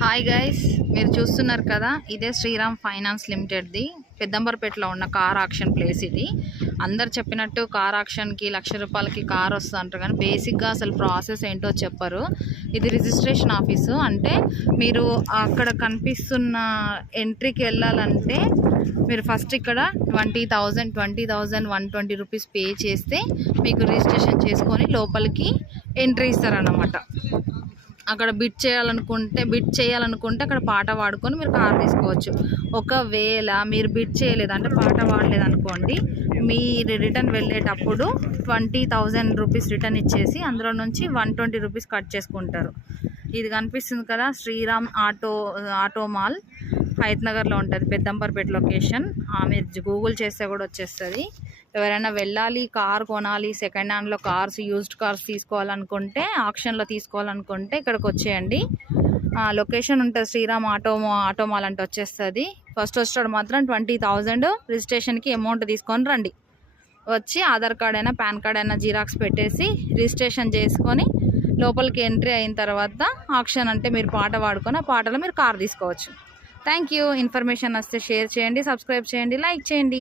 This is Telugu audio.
హాయ్ గైస్, మీరు చూస్తున్నారు కదా, ఇదే శ్రీరామ్ ఫైనాన్స్ లిమిటెడ్ది పెద్దంబర్పేటలో ఉన్న కార్ ఆక్షన్ ప్లేస్. ఇది అందరు చెప్పినట్టు కార్ ఆక్షన్కి ₹1,00,000 కార్ వస్తుంది అంటారు, కానీ బేసిక్గా అసలు ప్రాసెస్ ఏంటో చెప్పరు. ఇది రిజిస్ట్రేషన్ ఆఫీసు. అంటే మీరు అక్కడ కనిపిస్తున్న ఎంట్రీకి వెళ్ళాలంటే మీరు ఫస్ట్ ఇక్కడ 20,000 రూపీస్ పే చేస్తే మీకు రిజిస్ట్రేషన్ చేసుకొని లోపలికి ఎంట్రీ ఇస్తారన్నమాట. అక్కడ బిడ్ చేయాలనుకుంటే అక్కడ పాట పాడుకొని మీరు కార్ తీసుకోవచ్చు. ఒకవేళ మీరు బిడ్ చేయలేదు అంటే పాట పాడలేదు అనుకోండి, మీరు రిటర్న్ వెళ్ళేటప్పుడు 20,000 రూపీస్ రిటర్న్ ఇచ్చేసి అందులో నుంచి 120 రూపీస్ కట్ చేసుకుంటారు. ఇది కనిపిస్తుంది కదా, శ్రీరామ్ ఆటో మాల్ హైత్ నగర్లో ఉంటుంది, పెద్దంబర్పేట లొకేషన్. మీరు గూగుల్ చేస్తే కూడా వచ్చేస్తుంది. ఎవరైనా వెళ్ళాలి, కార్ కొనాలి, సెకండ్ హ్యాండ్లో కార్స్, యూజ్డ్ కార్స్ తీసుకోవాలనుకుంటే, ఆక్షన్లో తీసుకోవాలనుకుంటే ఇక్కడికి వచ్చేయండి. లొకేషన్ ఉంటుంది, శ్రీరామ్ ఆటో మాల్ అంటే వచ్చేస్తుంది. ఫస్ట్ వచ్చాడు మాత్రం 20,000 రిజిస్ట్రేషన్కి అమౌంట్ తీసుకొని రండి. వచ్చి ఆధార్ కార్డ్ అయినా పాన్ కార్డ్ అయినా జిరాక్స్ పెట్టేసి రిజిస్ట్రేషన్ చేసుకొని లోపలికి ఎంట్రీ అయిన తర్వాత ఆక్షన్ అంటే మీరు పాట పాడుకొని ఆ పాటలో మీరు కార్ తీసుకోవచ్చు. Thank you. ఇన్ఫర్మేషన్ వస్తే షేర్ చేయండి, సబ్స్క్రైబ్ చేయండి, లైక్ చేయండి.